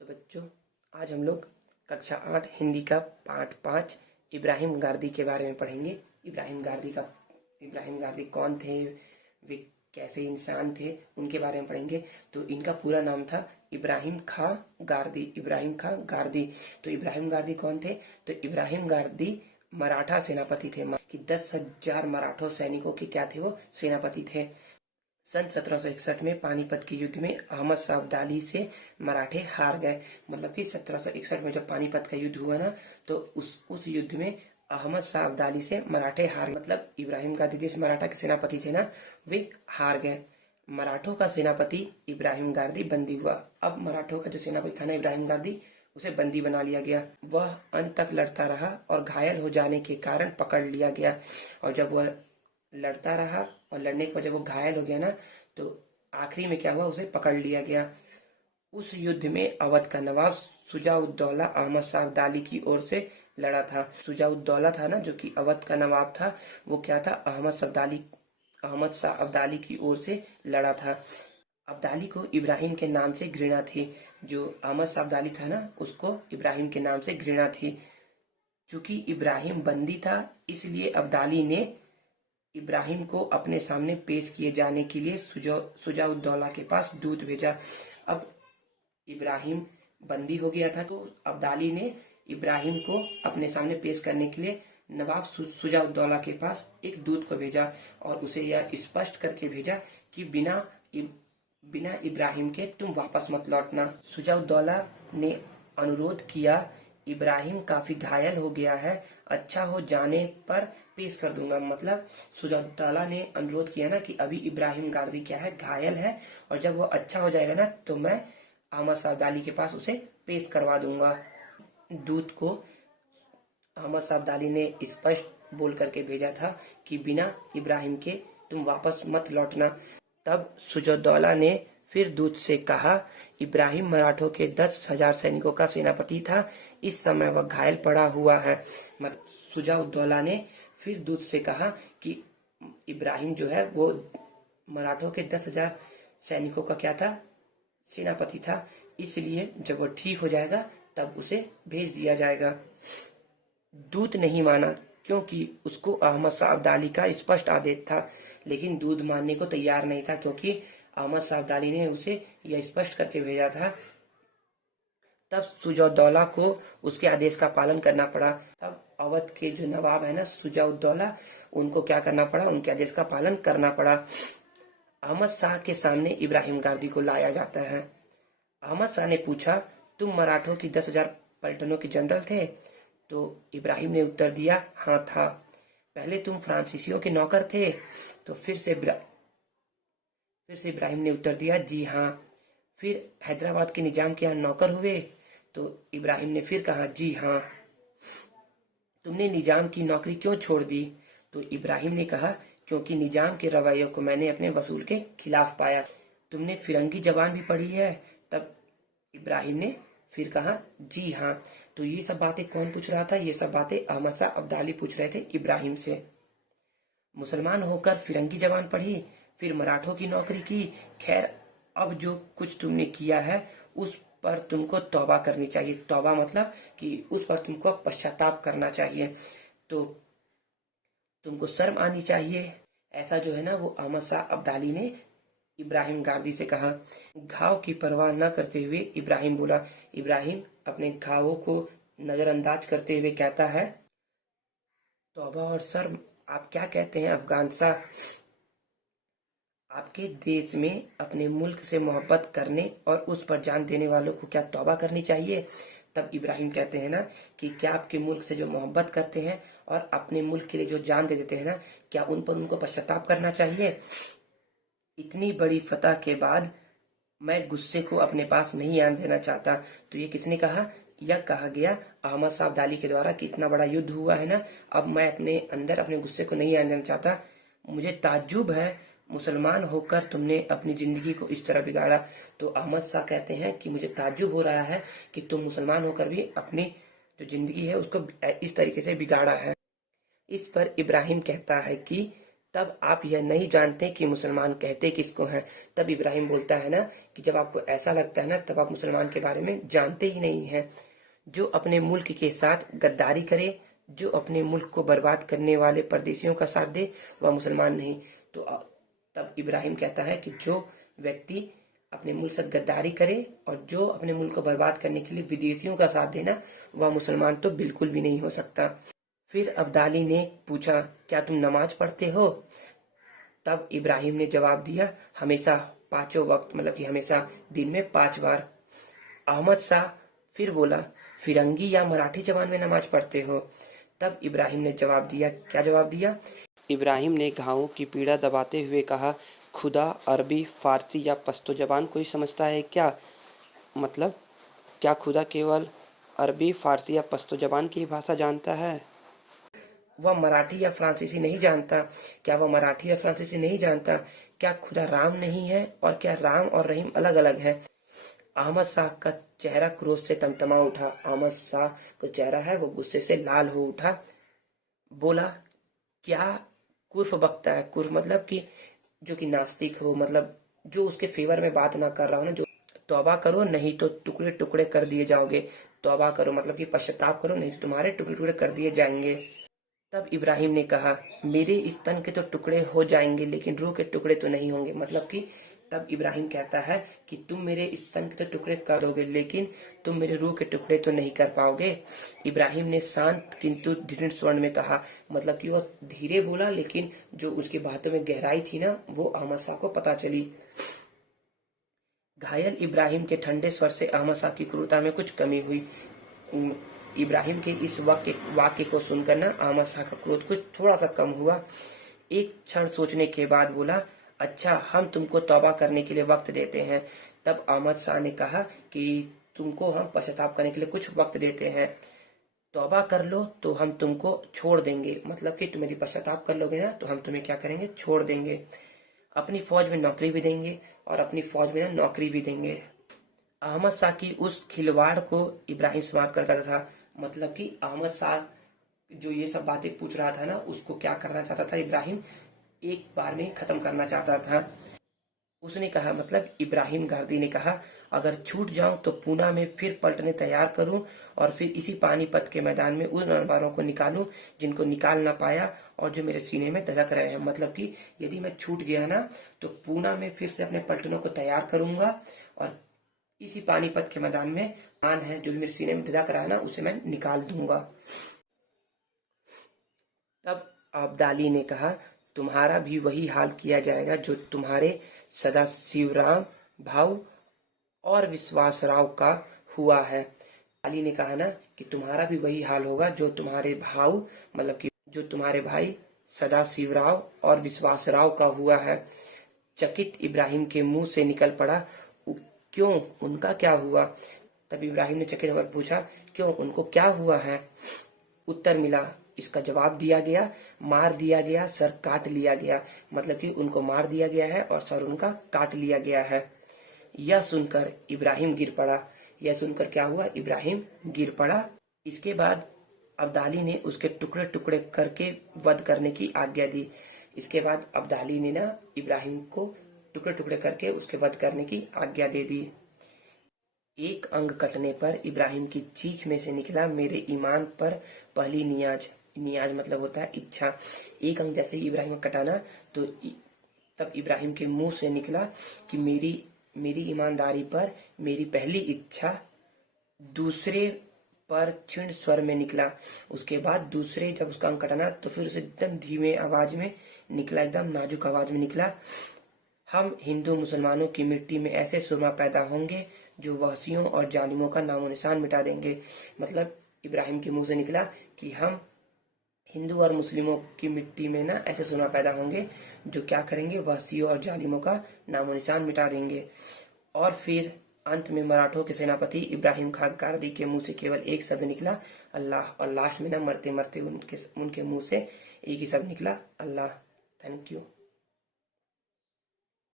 तो बच्चों, आज हम लोग कक्षा 8 हिंदी का पाठ 5 इब्राहिम गारदी के बारे में पढ़ेंगे। इब्राहिम गारदी कौन थे, वे कैसे इंसान थे, उनके बारे में पढ़ेंगे। तो इनका पूरा नाम था इब्राहिम खां गारदी। तो इब्राहिम गारदी कौन थे? तो इब्राहिम गारदी मराठा सेनापति थे कि 10,000 मराठा सैनिकों के क्या थे, वो सेनापति थे। सन 1761 में पानीपत के युद्ध में अहमद शाह अब्दाली से मराठे हार गए। मतलब कि 1761 में जब पानीपत का युद्ध हुआ ना, तो उस युद्ध में अहमद शाह अब्दाली से मराठे हार गए। मतलब इब्राहिम गारदी जिस मराठा के सेनापति थे ना, वे हार गए। मराठों का सेनापति इब्राहिम गारदी बंदी हुआ। अब मराठों का जो सेनापति था ना इब्राहिम गारदी, उसे बंदी बना लिया गया। वह अंत तक लड़ता रहा और घायल हो जाने के कारण पकड़ लिया गया। और जब वह लड़ता रहा और लड़ने के बाद जब वो घायल हो गया ना, तो आखिरी में क्या हुआ, उसे पकड़ लिया गया। उस युद्ध में अवध का नवाब शुजा-उद-दौला अहमद शाह अब्दाली की ओर से लड़ा था। शुजा-उद-दौला था ना, जो कि अवध का नवाब था, वो क्या था, अहमद शाह अब्दाली की ओर से लड़ा था। अब्दाली को इब्राहिम के नाम से घृणा थी। जो अहमद शाह अब्दाली था ना, उसको इब्राहिम के नाम से घृणा थी। चूंकि इब्राहिम बंदी था, इसलिए अब्दाली ने इब्राहिम को अपने सामने पेश किए जाने के लिए शुजा-उद-दौला के पास दूत भेजा। अब इब्राहिम बंदी हो गया था, तो अब्दाली ने इब्राहिम को अपने सामने पेश करने के लिए नवाब शुजा-उद-दौला के पास एक दूत को भेजा और उसे यह स्पष्ट करके भेजा कि बिना इब्राहिम के तुम वापस मत लौटना। शुजा-उद-दौला ने अनुरोध किया, इब्राहिम काफी घायल हो गया है, अच्छा हो जाने पर पेश कर दूंगा। मतलब शुजा-उद-दौला ने अनुरोध किया ना कि अभी इब्राहिम गारदी क्या है, घायल है, और जब वो अच्छा हो जाएगा ना, तो मैं अहमद शाह अब्दाली के पास उसे पेश करवा दूंगा। दूत को अहमद शाह अब्दाली ने स्पष्ट बोल करके भेजा था कि बिना इब्राहिम के तुम वापस मत लौटना। तब शुजा-उद-दौला ने फिर दूत से कहा, इब्राहिम मराठों के 10,000 सैनिकों का सेनापति था, इस समय वह घायल पड़ा हुआ है। मतलब शुजा-उद-दौला ने फिर दूत से कहा कि इब्राहिम जो है वो मराठों के 10,000 सैनिकों का क्या था, सेनापति था, इसलिए जब वो ठीक हो जाएगा तब उसे भेज दिया जाएगा। दूत नहीं माना, क्योंकि उसको अहमद शाह अब्दाली का स्पष्ट आदेश था। लेकिन दूत मानने को तैयार नहीं था, क्योंकि अहमद शाह अब्दाली ने उसे यह स्पष्ट करके भेजा था। तब शुजा-उद-दौला को उसके आदेश का पालन करना पड़ा। तब अवध के जो नवाब है ना शुजा-उद-दौला, उनको क्या करना पड़ा, उनके आदेश का पालन करना पड़ा। अहमद शाह के सामने इब्राहिम गारदी को लाया जाता है। अहमद शाह ने पूछा, तुम मराठों की 10,000 पलटनों के जनरल थे? तो इब्राहिम ने उत्तर दिया, हाँ था। पहले तुम फ्रांसीसियों के नौकर थे? तो फिर से इब्राहिम ने उत्तर दिया, जी हाँ। फिर हैदराबाद के निजाम के यहाँ नौकर हुए? तो इब्राहिम ने फिर कहा, जी हाँ। तुमने निजाम की नौकरी क्यों छोड़ दी? तो इब्राहिम ने कहा, क्योंकि निजाम के रवैये को मैंने अपने वसूल के खिलाफ पाया। तुमने फिरंगी जबान भी पढ़ी है? तब इब्राहिम ने फिर कहा, जी हाँ। तो ये सब बातें कौन पूछ रहा था? ये सब बातें अहमद शाह अब्दाली पूछ रहे थे इब्राहिम से। मुसलमान होकर फिरंगी जबान पढ़ी, फिर मराठों की नौकरी की। खैर, अब जो कुछ तुमने किया है उस पर तुमको तौबा करनी चाहिए। तौबा मतलब कि उस पर तुमको पश्चाताप करना चाहिए। तो तुमको शर्म आनी चाहिए। ऐसा जो है ना, वो अहमद शाह अब्दाली ने इब्राहिम गारदी से कहा। घाव की परवाह न करते हुए इब्राहिम बोला। इब्राहिम अपने घावों को नजरअंदाज करते हुए कहता है, तौबा और शर्म, आप क्या कहते हैं अफगान शाह? आपके देश में अपने मुल्क से मोहब्बत करने और उस पर जान देने वालों को क्या तौबा करनी चाहिए? तब इब्राहिम कहते हैं ना कि क्या आपके मुल्क से जो मोहब्बत करते हैं और अपने मुल्क के लिए जो जान दे देते हैं ना, क्या उन पर उनको पश्चाताप करना चाहिए? इतनी बड़ी फतह के बाद मैं गुस्से को अपने पास नहीं आने देना चाहता। तो ये किसने कहा? यह कहा गया अहमद शाह अब्दाली के द्वारा कि इतना बड़ा युद्ध हुआ है ना, अब मैं अपने अंदर अपने गुस्से को नहीं आने देना चाहता। मुझे ताज्जुब है, मुसलमान होकर तुमने अपनी जिंदगी को इस तरह बिगाड़ा। तो अहमद शाह कहते हैं कि मुझे ताज्जुब हो रहा है कि तुम मुसलमान होकर भी अपनी जो जिंदगी है उसको इस तरीके से बिगाड़ा है। इस पर इब्राहिम कहता है कि तब आप यह नहीं जानते कि मुसलमान कहते किसको हैं। तब इब्राहिम बोलता है ना कि जब आपको ऐसा लगता है ना तब आप मुसलमान के बारे में जानते ही नहीं हैं। जो अपने मुल्क के साथ गद्दारी करे, जो अपने मुल्क को बर्बाद करने वाले परदेशियों का साथ दे, वह मुसलमान नहीं। तो तब इब्राहिम कहता है कि जो व्यक्ति अपने मुल्क से गद्दारी करे और जो अपने मुल्क को बर्बाद करने के लिए विदेशियों का साथ देना, वह मुसलमान तो बिल्कुल भी नहीं हो सकता। फिर अब्दाली ने पूछा, क्या तुम नमाज पढ़ते हो? तब इब्राहिम ने जवाब दिया, हमेशा पांचों वक्त, मतलब कि हमेशा दिन में 5 बार। अहमद शाह फिर बोला, फिरंगी या मराठी जबान में नमाज पढ़ते हो? तब इब्राहिम ने जवाब दिया, क्या जवाब दिया? इब्राहिम ने घावों की पीड़ा दबाते हुए कहा, खुदा अरबी, फारसी या पश्तो जबान कोई समझता है क्या? मतलब क्या खुदा केवल अरबी, फारसी या पश्तो जबान की भाषा जानता है? वह मराठी या फ्रांसीसी नहीं जानता? क्या वह मराठी या फ्रांसीसी नहीं जानता? क्या खुदा राम नहीं है? और क्या राम और रहीम अलग अलग है? अहमद शाह का चेहरा क्रोध से तमतमा उठा। अहमद शाह का चेहरा है वो गुस्से से लाल हो उठा। बोला, क्या कुर्फ बकता है? कुर्फ मतलब कि जो कि नास्तिक हो, मतलब जो उसके फेवर में बात ना कर रहा हो ना, जो तौबा करो नहीं तो टुकड़े टुकड़े कर दिए जाओगे। तौबा करो मतलब कि पश्चाताप करो, नहीं तो तुम्हारे टुकड़े टुकड़े कर दिए जाएंगे। तब इब्राहिम ने कहा, मेरे इस तन के तो टुकड़े हो जाएंगे लेकिन रूह के टुकड़े तो नहीं होंगे। मतलब कि तब इब्राहिम कहता है कि तुम मेरे इस तन के तो टुकड़े कर दोगे लेकिन तुम मेरे रूह के टुकड़े तो नहीं कर पाओगे। इब्राहिम ने शांत किंतु दृढ़ स्वर में कहा, मतलब कि वह धीरे बोला लेकिन जो उसकी बातों में गहराई थी ना वो अहमद शाह को पता चली। घायल इब्राहिम के ठंडे स्वर से अहमद शाह की क्रूरता में कुछ कमी हुई। इब्राहिम के इस वाक्य को सुनकर ना अहमद शाह का क्रोध कुछ थोड़ा सा कम हुआ। एक क्षण सोचने के बाद बोला, अच्छा, हम तुमको तौबा करने के लिए वक्त देते हैं। तब अहमद शाह ने कहा कि तुमको हम पश्चाताप करने के लिए कुछ वक्त देते हैं। तौबा कर लो तो हम तुमको छोड़ देंगे, मतलब कि तुम यदि पश्चाताप कर लोगे ना तो हम तुम्हें क्या करेंगे, छोड़ देंगे। अपनी फौज में नौकरी भी देंगे और अपनी फौज में ना नौकरी भी देंगे। अहमद शाह की उस खिलवाड़ को इब्राहिम समाप्त करता था। मतलब कि अहमद शाह जो ये सब बातें पूछ रहा था ना उसको क्या करना चाहता था, इब्राहिम एक बार में खत्म करना चाहता था। उसने कहा, मतलब इब्राहिम गारदी ने कहा, अगर छूट जाऊं तो पूना में फिर पलटने तैयार करूं और फिर इसी पानीपत के मैदान में उन जानवरों को निकालूं जिनको निकाल ना पाया और जो मेरे सीने में धधक रहे हैं। मतलब कि यदि मैं छूट गया ना तो पूना में फिर से अपने पलटनों को तैयार करूंगा और इसी पानीपत के मैदान में मान है जो मेरे सीने में धधक रहा है ना उसे मैं निकाल दूंगा। तब अब्दाली ने कहा, तुम्हारा भी वही हाल किया जाएगा जो तुम्हारे सदाशिवराम भाऊ और विश्वासराव का हुआ है। अली ने कहा ना कि तुम्हारा भी वही हाल होगा जो तुम्हारे भाऊ, मतलब कि जो तुम्हारे भाई सदाशिवराव और विश्वासराव का हुआ है। चकित इब्राहिम के मुंह से निकल पड़ा, क्यों, उनका क्या हुआ? तब इब्राहिम ने चकित होकर पूछा, क्यों, उनको क्या हुआ है? उत्तर मिला, इसका जवाब दिया गया, मार दिया गया, सर काट लिया गया। मतलब कि उनको मार दिया गया है और सर उनका काट लिया गया है। यह सुनकर इब्राहिम गिर पड़ा। यह सुनकर क्या हुआ, इब्राहिम गिर पड़ा। इसके बाद अब्दाली ने उसके टुकड़े टुकड़े करके वध करने की आज्ञा दी। इसके बाद अब्दाली ने ना इब्राहिम को टुकड़े टुकड़े करके उसके वध करने की आज्ञा दे दी। एक अंग कटने पर इब्राहिम की चीख में से निकला, मेरे ईमान पर पहली नियाज। नियाज मतलब होता है इच्छा। एक अंग जैसे ही इब्राहिम का कटाना तो तब इब्राहिम के मुंह से निकला कि मेरी ईमानदारी पर मेरी पहली इच्छा। दूसरे पर क्षीण स्वर में निकला। उसके बाद दूसरे जब उसका अंग कटाना तो फिर उसे एकदम धीमे आवाज में निकला, एकदम नाजुक आवाज में निकला, हम हिंदू मुसलमानों की मिट्टी में ऐसे सुरमा पैदा होंगे जो वहशियों और जालिमों का नामो निशान मिटा देंगे। मतलब इब्राहिम के मुंह से निकला कि हम हिंदू और मुस्लिमों की मिट्टी में ना ऐसे सुरमा पैदा होंगे जो क्या करेंगे, वहशियों और जालिमों का नामो निशान मिटा देंगे। और फिर अंत में मराठों के सेनापति इब्राहिम खान गारदी के मुंह से केवल एक शब्द निकला, अल्लाह। और लास्ट में ना मरते मरते उनके मुंह से एक ही शब्द निकला, अल्लाह। Thank you.